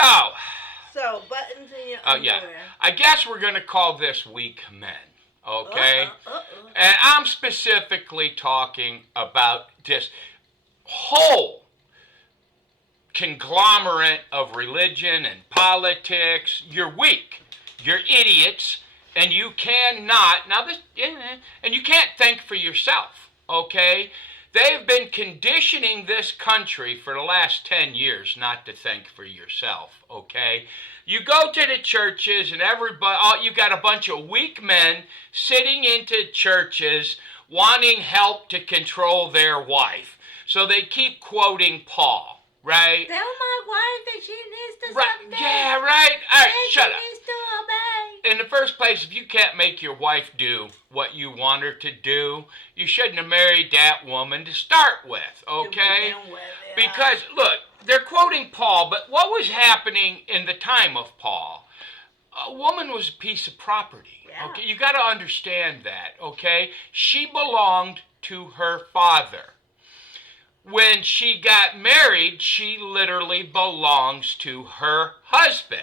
Oh, So buttons in your yeah. underwear. I guess we're going to call this weak men. Okay? Uh-oh. And I'm specifically talking about this whole conglomerate of religion and politics. You're weak. You're idiots. And you cannot, now this, and you can't think for yourself. Okay? They've been conditioning this country for the last 10 years not to think for yourself, okay? You go to the churches and everybody, you got a bunch of weak men sitting into churches wanting help to control their wife. So they keep quoting Paul, right? Tell my wife that she needs to Right, submit. yeah, right. All right, That shut she up. needs to obey. In the first place, if you can't make your wife do what you want her to do, you shouldn't have married that woman to start with, okay? Because, look, they're quoting Paul, but what was happening in the time of Paul? A woman was a piece of property, okay? You got to understand that, okay? She belonged to her father. When she got married, she literally belongs to her husband.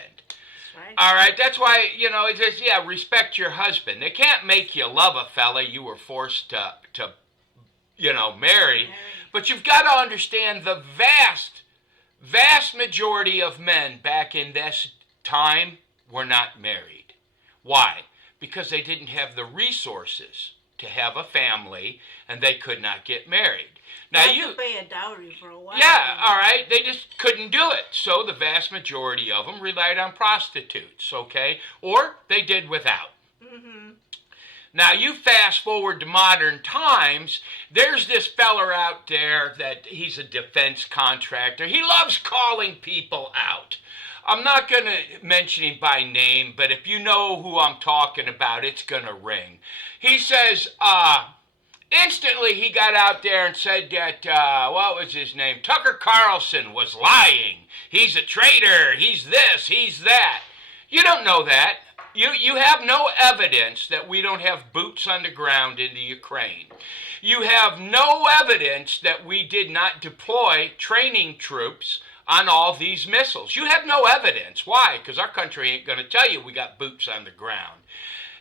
Right. All right, that's why, it says, yeah, respect your husband. They can't make you love a fella you were forced to marry. But you've got to understand the vast majority of men back in this time were not married. Why? Because they didn't have the resources to have a family, and they could not get married. Now you pay a dowry for a while. Yeah, all right. They just couldn't do it. So the vast majority of them relied on prostitutes, okay? Or they did without. Mm-hmm. Now you fast forward to modern times, there's this feller out there that he's a defense contractor. He loves calling people out. I'm not going to mention him by name, but if you know who I'm talking about, it's going to ring. He says, instantly he got out there and said that, what was his name? Tucker Carlson was lying. He's a traitor. He's this. He's that. You don't know that. You have no evidence that we don't have boots on the ground in the Ukraine. You have no evidence that we did not deploy training troops on all these missiles. You have no evidence. Why? Because our country ain't going to tell you we got boots on the ground.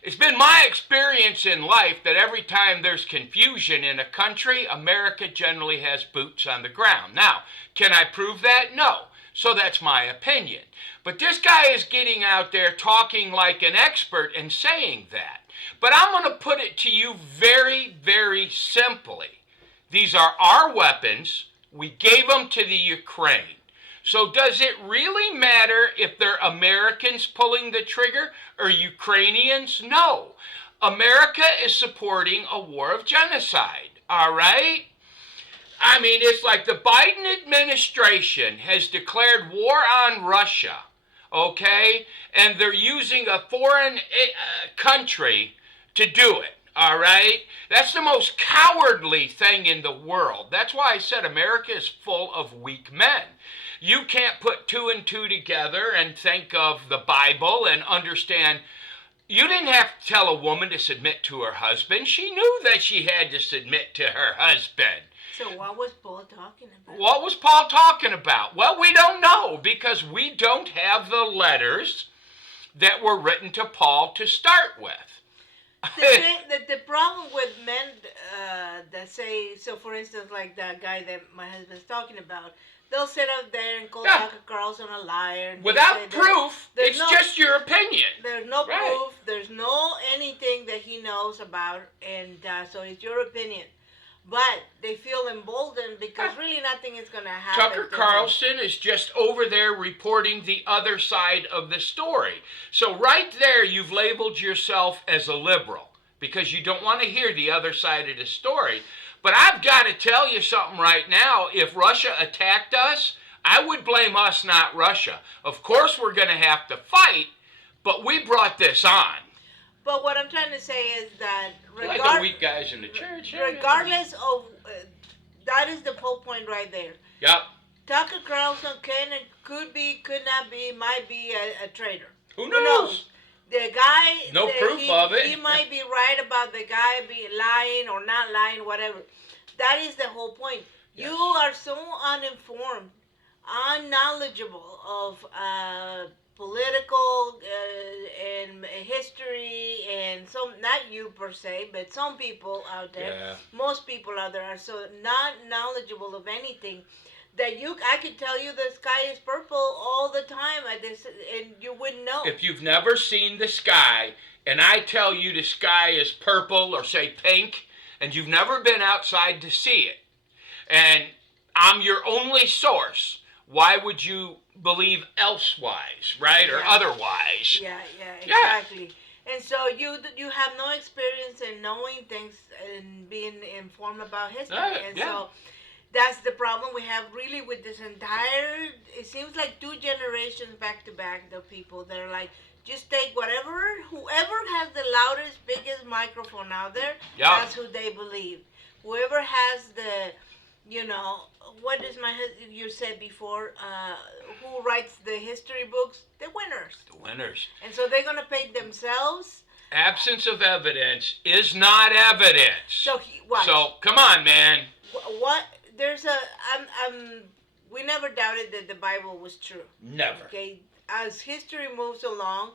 It's been my experience in life that every time there's confusion in a country, America generally has boots on the ground. Now, can I prove that? No. So that's my opinion. But this guy is getting out there talking like an expert and saying that. But I'm going to put it to you very, very simply. These are our weapons. We gave them to the Ukraine. So does it really matter if they're Americans pulling the trigger or Ukrainians? No. America is supporting a war of genocide, all right? I mean, it's like the Biden administration has declared war on Russia, okay? And they're using a foreign country to do it, all right? That's the most cowardly thing in the world. That's why I said America is full of weak men. You can't put two and two together and think of the Bible and understand. You didn't have to tell a woman to submit to her husband. She knew that she had to submit to her husband. So what was Paul talking about? What was Paul talking about? Well, we don't know because we don't have the letters that were written to Paul to start with. The problem with men that say, so for instance, like that guy that my husband's talking about, they'll sit up there and call Tucker Carlson a liar. Without proof, it's just your opinion. There's no proof. There's no anything that he knows about, and so it's your opinion. But they feel emboldened because really nothing is going to happen. Tucker Carlson is just over there reporting the other side of the story. So right there, you've labeled yourself as a liberal because you don't want to hear the other side of the story. But I've got to tell you something right now. If Russia attacked us, I would blame us, not Russia. Of course, we're going to have to fight, but we brought this on. But what I'm trying to say is that like the weak guys in the church. Regardless of that is the whole point right there. Yep. Tucker Carlson could not be, might be a traitor. Who knows? The guy. No proof of it. He might be right about the guy being lying or not lying, whatever. That is the whole point. Yes. You are so uninformed unknowledgeable of political and history, and some, not you per se, but some people out there, Yeah. most people out there are so not knowledgeable of anything that I could tell you the sky is purple all the time at this, and you wouldn't know. If you've never seen the sky, and I tell you the sky is purple or say pink, and you've never been outside to see it, and I'm your only source, why would you believe elsewise, right, or Yeah. otherwise? Yeah, exactly. And so you have no experience in knowing things and being informed about history, and so that's the problem we have really with this entire. It seems like 2 generations back to back. The people that are like, just take whoever has the loudest, biggest microphone out there. Yeah. That's who they believe. Whoever has the, what is you said before? Who writes the history books? The winners. The winners. And so they're gonna paint themselves. Absence of evidence is not evidence. So what? So come on, man. What? There's we never doubted that the Bible was true. Never. Okay, as history moves along,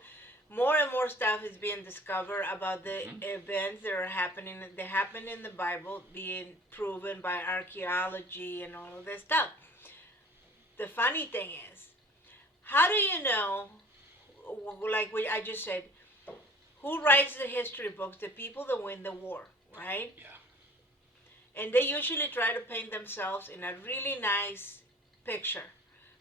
more and more stuff is being discovered about the events that are happening. They happen in the Bible, being proven by archaeology and all of this stuff. The funny thing is, how do you know? Like I just said, who writes the history books? The people that win the war, right? Yeah. And they usually try to paint themselves in a really nice picture,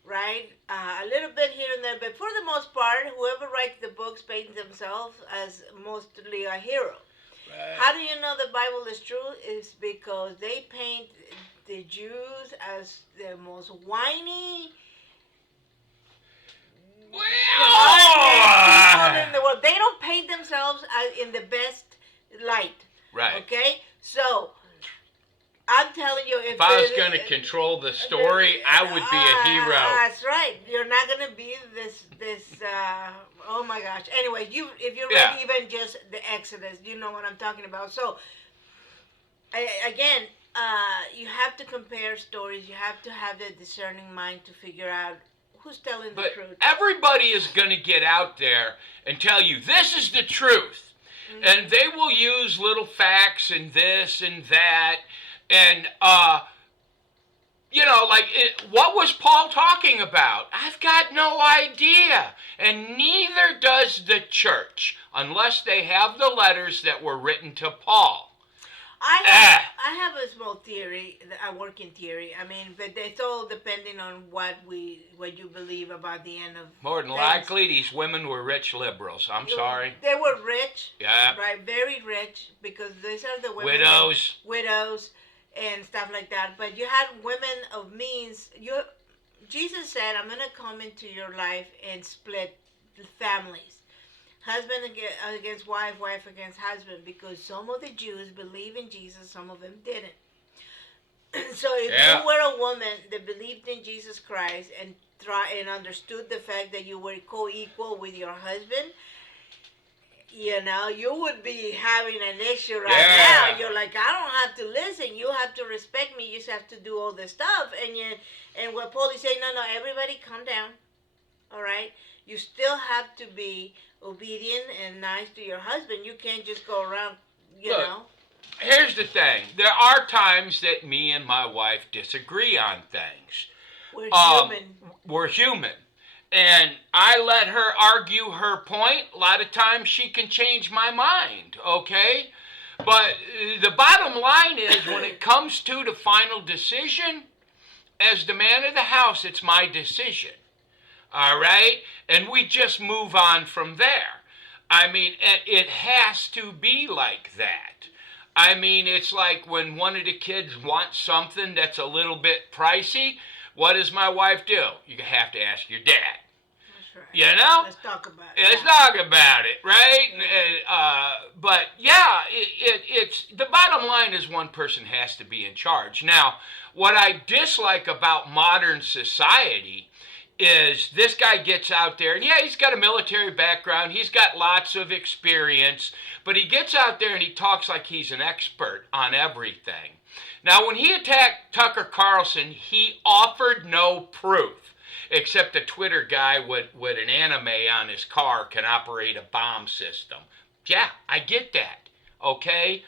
right? A little bit here and there, but for the most part, whoever writes the books paints themselves as mostly a hero. Right. How do you know the Bible is true? It's because they paint the Jews as the most whiny, people in the world. They don't paint themselves in the best light. Right. Okay? So, I'm telling you, if I was going to control the story, I would be a hero. That's right. You're not going to be this. Oh my gosh. Anyway, if you read even just the Exodus, you know what I'm talking about. So, again, you have to compare stories. You have to have the discerning mind to figure out who's telling the truth. Everybody is going to get out there and tell you this is the truth, and they will use little facts and this and that. And, what was Paul talking about? I've got no idea. And neither does the church, unless they have the letters that were written to Paul. I have a small theory, a working theory. I mean, but it's all depending on what you believe about the end of More than likely, these women were rich liberals. I'm sorry. They were rich. Yeah. Right, very rich, because these are the women. Widows. And stuff like that. But you had women of means. Jesus said, I'm going to come into your life and split families. Husband against wife, wife against husband. Because some of the Jews believe in Jesus, some of them didn't. So if you were a woman that believed in Jesus Christ and understood the fact that you were co-equal with your husband, you would be having an issue now. You're like, I don't have to listen. You have to respect me. You just have to do all this stuff. And what Paul is saying, no, everybody calm down. All right? You still have to be obedient and nice to your husband. You can't just go around, know. Here's the thing. There are times that me and my wife disagree on things. We're human. We're human. And I let her argue her point. A lot of times she can change my mind, okay? But the bottom line is, when it comes to the final decision, as the man of the house, it's my decision, all right? And we just move on from there. I mean, it has to be like that. I mean, it's like when one of the kids wants something that's a little bit pricey, what does my wife do? You have to ask your dad. Right. You know? Let's talk about it. Let's talk about it, right? Yeah. But yeah, it's the bottom line is one person has to be in charge. Now, what I dislike about modern society is this guy gets out there, and he's got a military background, he's got lots of experience, but he gets out there and he talks like he's an expert on everything. Now, when he attacked Tucker Carlson, he offered no proof, except a Twitter guy with an anime on his car can operate a bomb system. Yeah, I get that, okay?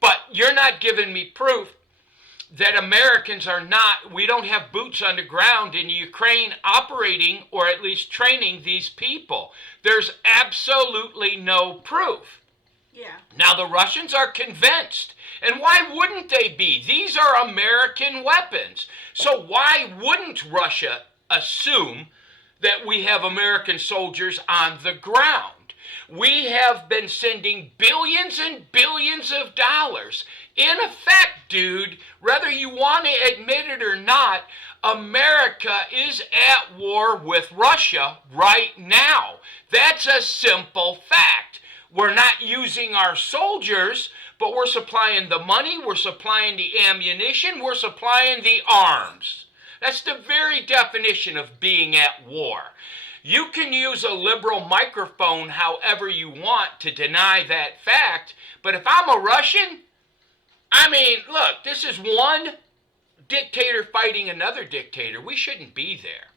But you're not giving me proof that Americans we don't have boots on the ground in Ukraine operating or at least training these people. There's absolutely no proof. Yeah. Now the Russians are convinced. And why wouldn't they be? These are American weapons. So why wouldn't Russia assume that we have American soldiers on the ground? We have been sending billions and billions of dollars. In effect, dude, whether you want to admit it or not, America is at war with Russia right now. That's a simple fact. We're not using our soldiers, but we're supplying the money, we're supplying the ammunition, we're supplying the arms. That's the very definition of being at war. You can use a liberal microphone however you want to deny that fact, but if I'm a Russian, I mean, look, this is one dictator fighting another dictator. We shouldn't be there.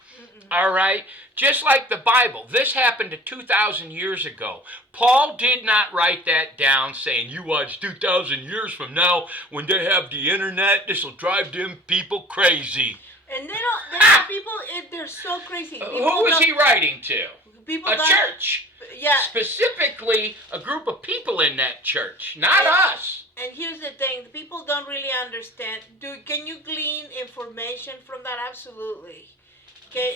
All right? Just like the Bible. This happened 2,000 years ago. Paul did not write that down saying, you watch 2,000 years from now when they have the internet, this will drive them people crazy. And they don't people, they're so crazy. Who was he writing to? People a church. Yeah. Specifically, a group of people in that church, not us. And here's the thing, people don't really understand. Can you glean information from that? Absolutely. Okay,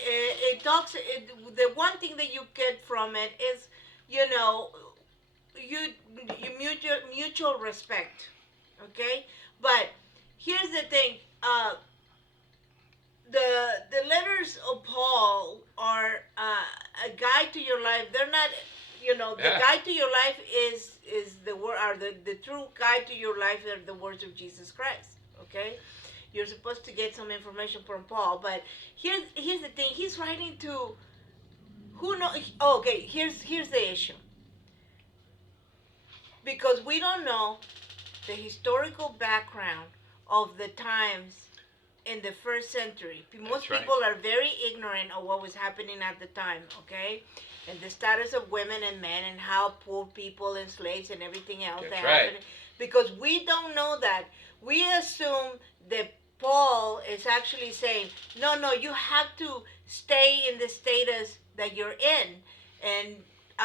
the one thing that you get from it is, you mutual respect. Okay? But here's the thing, the letters of Paul are a guide to your life. They're not, the guide to your life is the word, are the true guide to your life are the words of Jesus Christ. Okay, you're supposed to get some information from Paul, but here's the thing. He's writing to who know. Okay, here's the issue, because we don't know the historical background of the times in the first century. Most people are very ignorant of what was happening at the time, okay? And the status of women and men and how poor people and slaves and everything else that happened. Because we don't know that. We assume that Paul is actually saying, no, you have to stay in the status that you're in and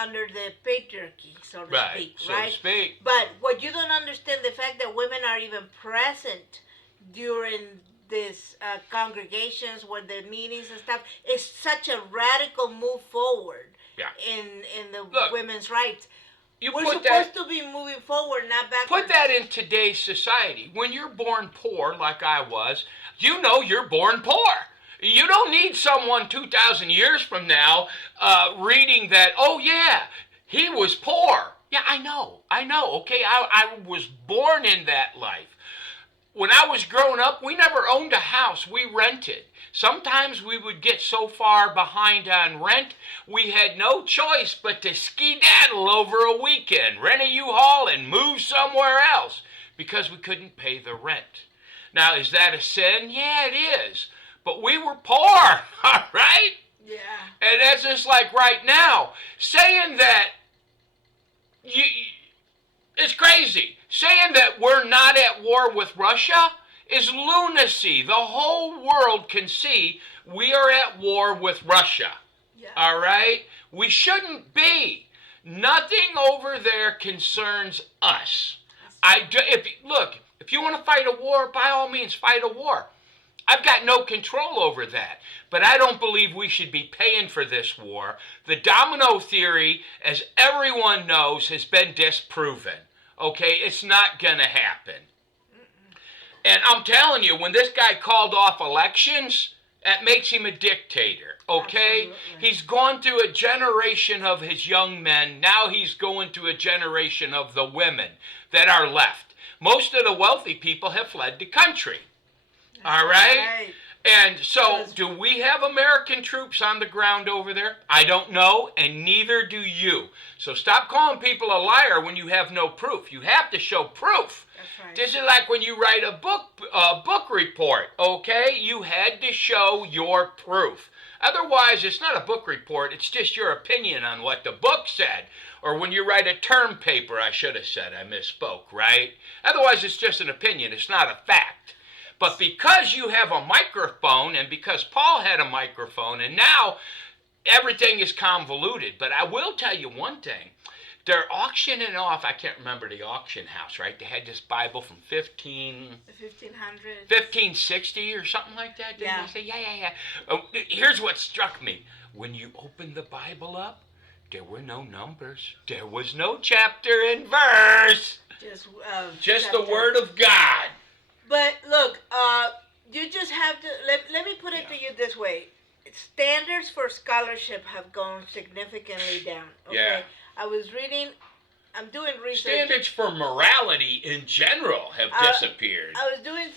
under the patriarchy, so to speak, right? But what you don't understand, the fact that women are even present during these congregations where the meetings and stuff is such a radical move forward in the women's rights. We're supposed to be moving forward, not backwards. Put that in today's society. When you're born poor, like I was, you're born poor. You don't need someone 2,000 years from now reading that, oh yeah, he was poor. Yeah, I know, okay? I was born in that life. When I was growing up, we never owned a house. We rented. Sometimes we would get so far behind on rent, we had no choice but to skedaddle over a weekend, rent a U-Haul, and move somewhere else because we couldn't pay the rent. Now, is that a sin? Yeah, it is. But we were poor, all right? Yeah. And that's just like right now, saying that it's crazy. Saying that we're not at war with Russia is lunacy. The whole world can see we are at war with Russia. Yeah. All right? We shouldn't be. Nothing over there concerns us. If you want to fight a war, by all means, fight a war. I've got no control over that. But I don't believe we should be paying for this war. The domino theory, as everyone knows, has been disproven. Okay, it's not going to happen. And I'm telling you, when this guy called off elections, that makes him a dictator, okay? Absolutely. He's gone through a generation of his young men. Now he's going to a generation of the women that are left. Most of the wealthy people have fled the country, all right? And so, do we have American troops on the ground over there? I don't know, and neither do you. So stop calling people a liar when you have no proof. You have to show proof. That's right. This is like when you write a book report, okay? You had to show your proof. Otherwise, it's not a book report. It's just your opinion on what the book said. Or when you write a term paper, I should have said, I misspoke, right? Otherwise, it's just an opinion. It's not a fact. But because you have a microphone, and because Paul had a microphone, and now everything is convoluted. But I will tell you one thing. They're auctioning off, I can't remember the auction house, right? They had this Bible from 1560 or something like that. Didn't they say? Yeah. Oh, here's what struck me. When you open the Bible up, there were no numbers. There was no chapter and verse. Just the Word of God. But look, you just have to, let me put it to you this way. Standards for scholarship have gone significantly down. Okay? Yeah. I'm doing research. Standards for morality in general have disappeared. I'm doing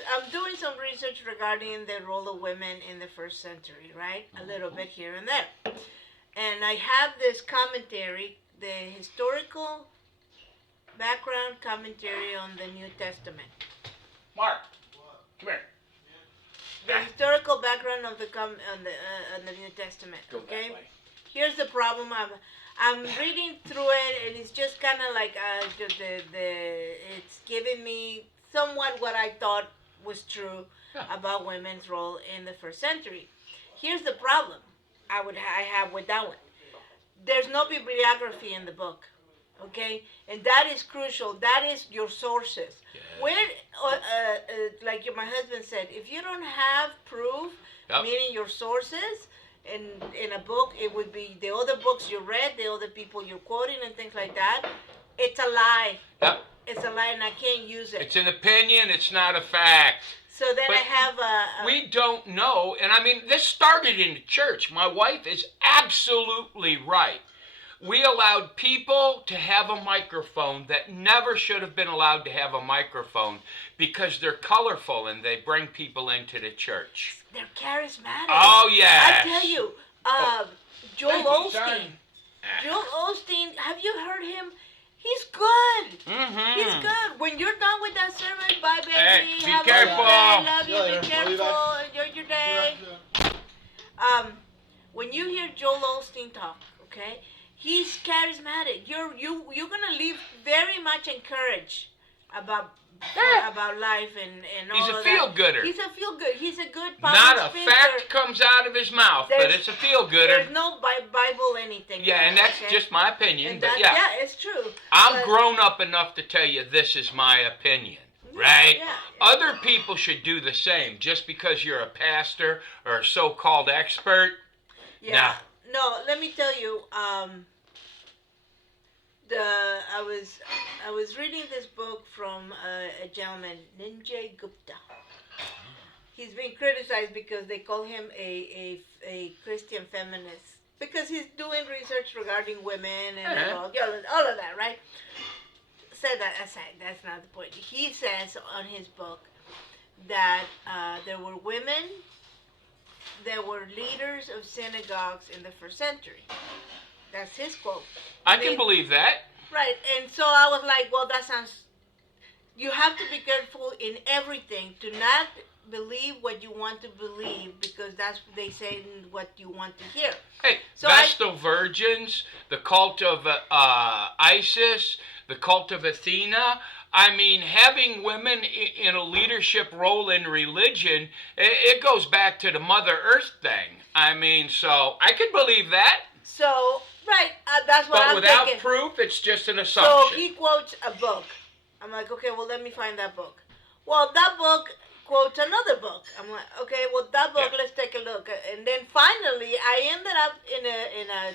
some research regarding the role of women in the first century, right? A little bit here and there. And I have this commentary, the historical background commentary on the New Testament. Mark, come here. The historical background of the New Testament. Okay. Here's the problem. I'm reading through it, and it's just kind of like it's giving me somewhat what I thought was true about women's role in the first century. Here's the problem I have with that one. There's no bibliography in the book. Okay, and that is crucial. That is your sources. Yes. Where, like my husband said, if you don't have proof, meaning your sources, in a book, it would be the other books you read, the other people you're quoting, and things like that. It's a lie. Yep. It's a lie, and I can't use it. It's an opinion. It's not a fact. So then I have we don't know, and I mean, this started in the church. My wife is absolutely right. We allowed people to have a microphone that never should have been allowed to have a microphone because they're colorful and they bring people into the church. They're charismatic. Oh, yes. I tell you, Joel Osteen. Joel Osteen, have you heard him? He's good. Mm-hmm. He's good. When you're done with that sermon, bye, baby. Hey, be have careful. A good day. Love you. Be careful. Enjoy your day. When you hear Joel Osteen talk, okay, he's charismatic. You're gonna leave very much encouraged about life and all He's of a feel-gooder. He's a feel-good. He's a good public Not a speaker. fact comes out of his mouth, but it's a feel-gooder. There's no Bible anything. Yeah, and that's just my opinion. But yeah, it's true. I'm grown up enough to tell you this is my opinion. Right? Yeah. Other people should do the same. Just because you're a pastor or a so-called expert. Yeah. No, let me tell you. I was reading this book from a gentleman, Ninjay Gupta. He's been criticized because they call him a Christian feminist because he's doing research regarding women and all of that, right? Set that aside. That's not the point. He says on his book that there were women that were leaders of synagogues in the first century. That's his quote. I can believe that. Right, and so I was like, well, that sounds... You have to be careful in everything to not believe what you want to believe because that's what they say what you want to hear. Hey, so Vestal Virgins, the cult of Isis, the cult of Athena. I mean, having women in a leadership role in religion, it goes back to the Mother Earth thing. I mean, so I can believe that. So... Right, that's what I'm thinking. But without proof, it's just an assumption. So he quotes a book. I'm like, okay, well, let me find that book. Well, that book quotes another book. I'm like, okay, well, that book, let's take a look. And then finally, I ended up in a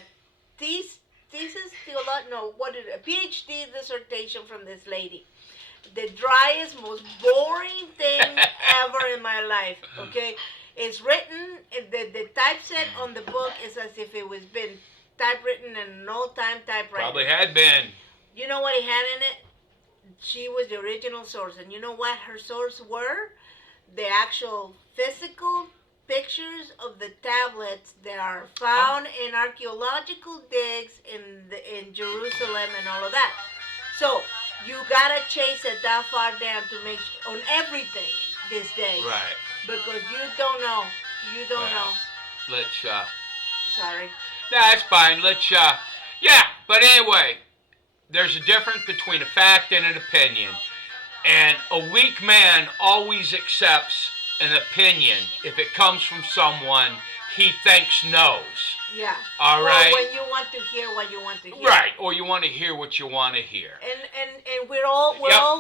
PhD dissertation from this lady. The driest, most boring thing ever in my life, okay? It's written, the typeset on the book is as if it was been typewritten in an old-time typewriter. Probably had been. You know what he had in it? She was the original source. And you know what her source were? The actual physical pictures of the tablets that are found in archaeological digs in Jerusalem and all of that. So you gotta chase it that far down to make on everything these days. Right. Because you don't know. You don't know. Let's. Sorry. That's fine. Let's. Yeah. But anyway, there's a difference between a fact and an opinion, and a weak man always accepts an opinion if it comes from someone he thinks knows. Yeah. All right. Or when you want to hear what you want to hear. Right. Or you want to hear what you want to hear. And we're all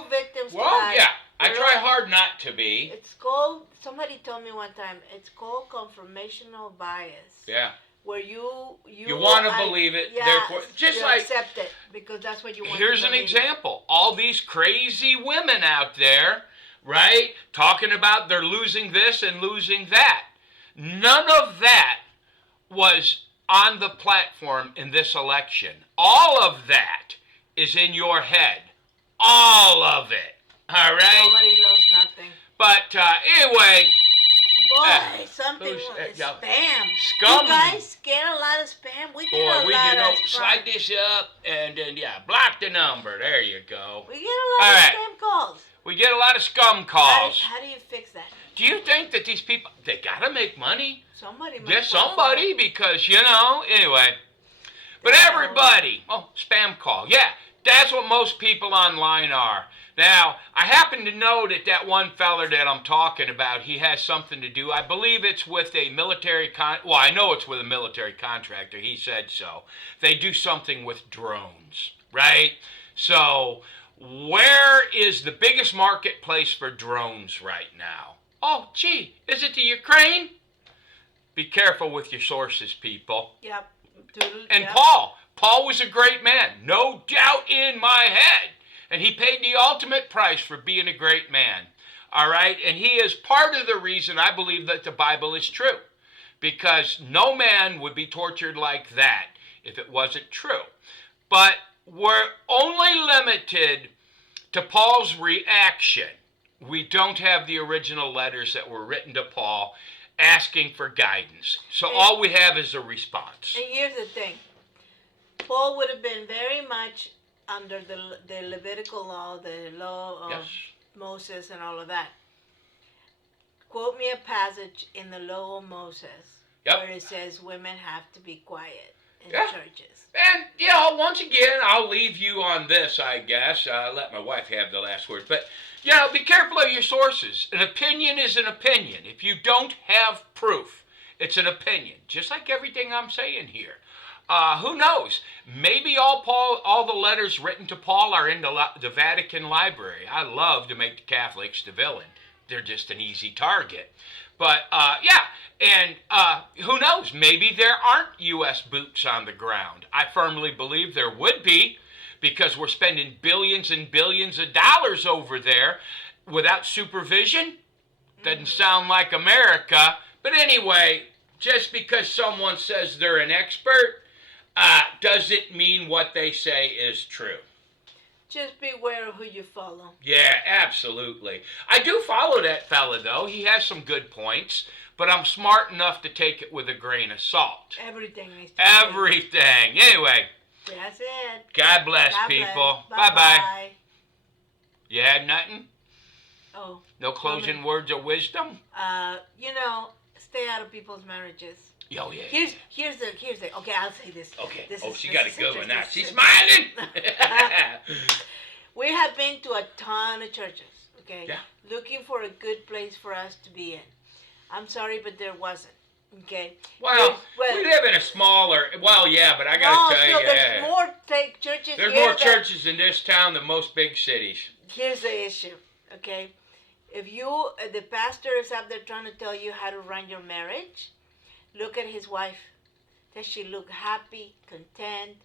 victims to that. Yeah. I try hard not to be. It's called. Somebody told me one time. It's called confirmational bias. Yeah. Where you want to believe it, therefore, just like accept it because that's what you want. Here's an example: all these crazy women out there, right, talking about they're losing this and losing that. None of that was on the platform in this election. All of that is in your head. All of it. All right. Nobody knows nothing. But anyway. Boy, something spam. Scum. You guys get a lot of spam. We get a lot of spam. Slide this up and then block the number. There you go. We get a lot of scam calls. We get a lot of scum calls. How do you fix that? Do you think that these people they gotta make money? Somebody. Somebody because anyway. But everybody, spam call. Yeah, that's what most people online are. Now, I happen to know that one feller that I'm talking about, he has something to do. I believe it's with a military I know it's with a military contractor. He said so. They do something with drones, right? So, where is the biggest marketplace for drones right now? Oh, gee, is it the Ukraine? Be careful with your sources, people. Yep. And Paul was a great man, no doubt in my head. And he paid the ultimate price for being a great man. All right? And he is part of the reason I believe that the Bible is true. Because no man would be tortured like that if it wasn't true. But we're only limited to Paul's reaction. We don't have the original letters that were written to Paul asking for guidance. So all we have is a response. And here's the thing. Paul would have been very much under the Levitical law, the law of Moses and all of that. Quote me a passage in the law of Moses where it says women have to be quiet in churches. And, once again, I'll leave you on this, I guess. Let my wife have the last word. But, be careful of your sources. An opinion is an opinion. If you don't have proof, it's an opinion. Just like everything I'm saying here. Who knows? Maybe all the letters written to Paul are in the Vatican Library. I love to make the Catholics the villain. They're just an easy target. But, and who knows? Maybe there aren't U.S. boots on the ground. I firmly believe there would be because we're spending billions and billions of dollars over there without supervision. Doesn't sound like America. But anyway, just because someone says they're an expert, doesn't mean what they say is true. Just beware of who you follow. Yeah, absolutely. I do follow that fella, though. He has some good points, but I'm smart enough to take it with a grain of salt. Everything needs to Everything. Anyway. That's it. God bless, people. Bye-bye. You had nothing? Oh. No closing words of wisdom? Stay out of people's marriages. Oh, yeah. Here's the. Okay, I'll say this. Okay. She got a good one now. She's smiling. We have been to a ton of churches. Okay. Yeah. Looking for a good place for us to be in. I'm sorry, but there wasn't. Okay. Well, we live in a smaller. Well, yeah, but I gotta tell you, there's more churches. There's more churches in this town than most big cities. Here's the issue. Okay. If the pastor is up there trying to tell you how to run your marriage, look at his wife. Does she look happy, content?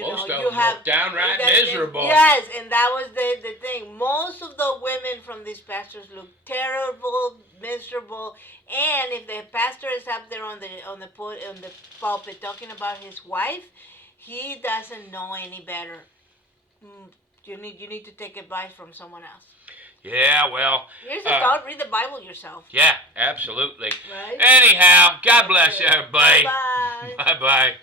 Most of them look downright miserable. Yes, and that was the thing. Most of the women from these pastors look terrible, miserable. And if the pastor is up there on the pulpit talking about his wife, he doesn't know any better. You need to take advice from someone else. Yeah, well. Here's a thought. Read the Bible yourself. Yeah, absolutely. Right? Anyhow, God bless everybody. Bye-bye. Bye-bye.